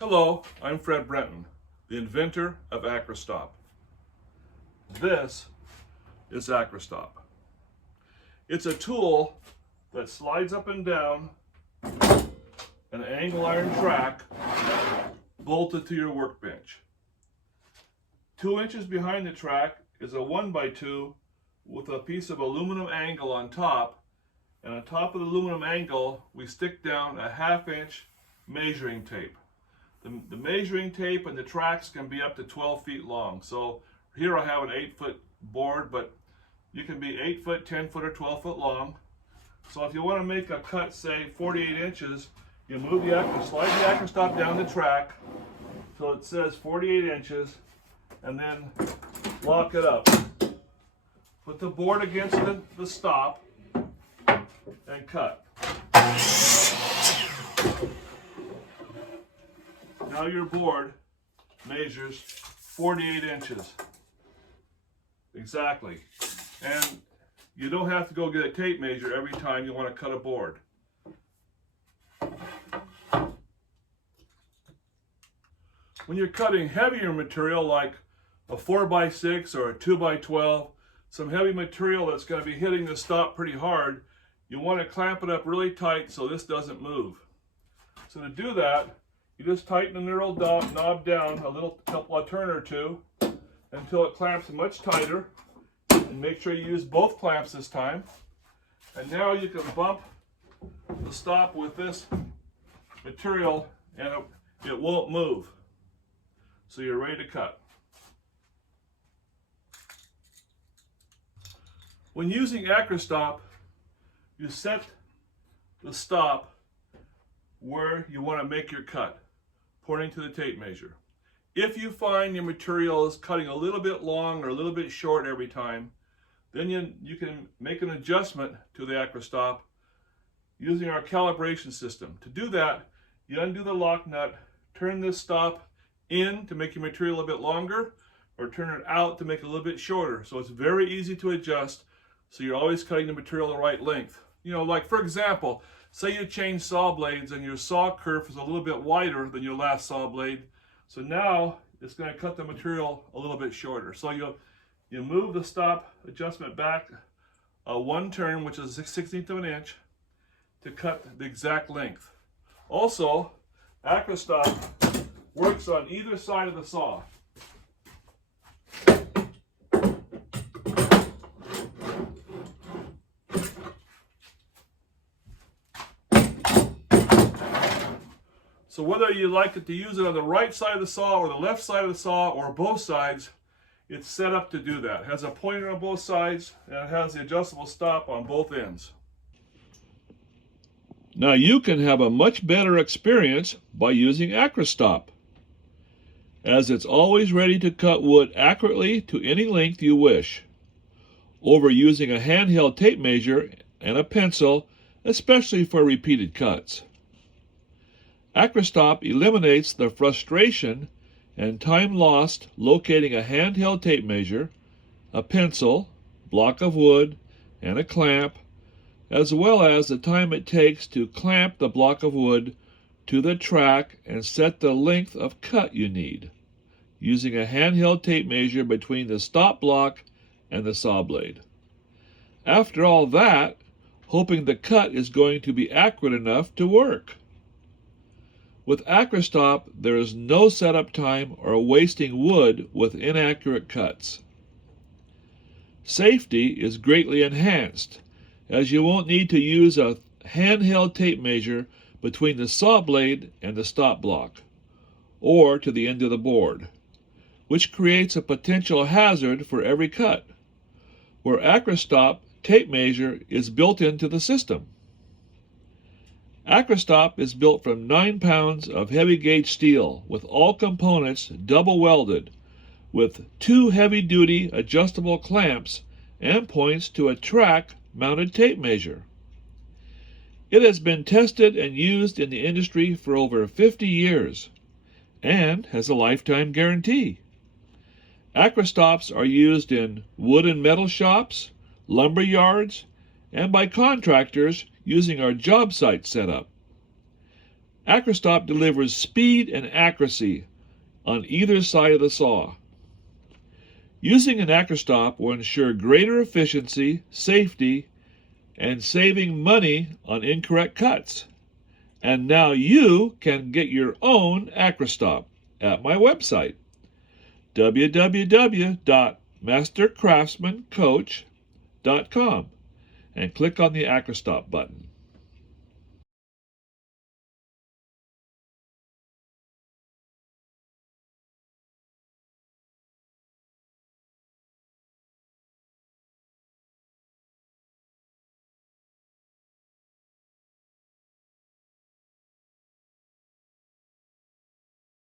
Hello, I'm Fred Brenton, the inventor of ACURA STOP. This is ACURA STOP. It's a tool that slides up and down an angle iron track bolted to your workbench. 2 inches behind the track is a 1x2 with a piece of aluminum angle on top, and on top of the aluminum angle we stick down a 1/2 inch measuring tape. The measuring tape and the tracks can be up to 12 feet long. So here I have an 8-foot board, but you can be 8 foot, 10 foot, or 12 foot long. So if you want to make a cut, say 48 inches, you move slide the ACURA STOP down the track till it says 48 inches, and then lock it up. Put the board against the stop and cut. Now your board measures 48 inches. Exactly. And you don't have to go get a tape measure every time you want to cut a board. When you're cutting heavier material like a 4x6 or a 2x12, some heavy material that's going to be hitting the stop pretty hard, you want to clamp it up really tight so this doesn't move. So to do that, you just tighten the knurled knob down a turn or two until it clamps much tighter, and make sure you use both clamps this time. And now you can bump the stop with this material and it won't move. So you're ready to cut. When using ACURA STOP, you set the stop where you want to make your cut, pointing to the tape measure. If you find your material is cutting a little bit long or a little bit short every time, then you can make an adjustment to the ACURA STOP using our calibration system. To do that, you undo the lock nut, turn this stop in to make your material a bit longer, or turn it out to make it a little bit shorter. So it's very easy to adjust, so you're always cutting the material the right length. You know, like for example, say you change saw blades and your saw kerf is a little bit wider than your last saw blade. So now it's going to cut the material a little bit shorter. So you move the stop adjustment back 1 turn, which is 1/16 of an inch, to cut the exact length. Also, ACURA STOP works on either side of the saw. So whether you like to use it on the right side of the saw or the left side of the saw or both sides, it's set up to do that. It has a pointer on both sides and it has the adjustable stop on both ends. Now you can have a much better experience by using ACURA STOP, as it's always ready to cut wood accurately to any length you wish, over using a handheld tape measure and a pencil, especially for repeated cuts. ACURA STOP eliminates the frustration and time lost locating a handheld tape measure, a pencil, block of wood, and a clamp, as well as the time it takes to clamp the block of wood to the track and set the length of cut you need, using a handheld tape measure between the stop block and the saw blade. After all that, hoping the cut is going to be accurate enough to work. With ACURA STOP, there is no setup time or wasting wood with inaccurate cuts. Safety is greatly enhanced, as you won't need to use a handheld tape measure between the saw blade and the stop block, or to the end of the board, which creates a potential hazard for every cut, where ACURA STOP tape measure is built into the system. ACURA STOP is built from 9 pounds of heavy gauge steel with all components double welded, with 2 heavy-duty adjustable clamps and points to a track-mounted tape measure. It has been tested and used in the industry for over 50 years and has a lifetime guarantee. ACURA STOPs are used in wood and metal shops, lumber yards, and by contractors using our job site setup. ACURA STOP delivers speed and accuracy on either side of the saw. Using an ACURA STOP will ensure greater efficiency, safety, and saving money on incorrect cuts. And now you can get your own ACURA STOP at my website, www.mastercraftsmancoach.com, and click on the ACURA STOP button.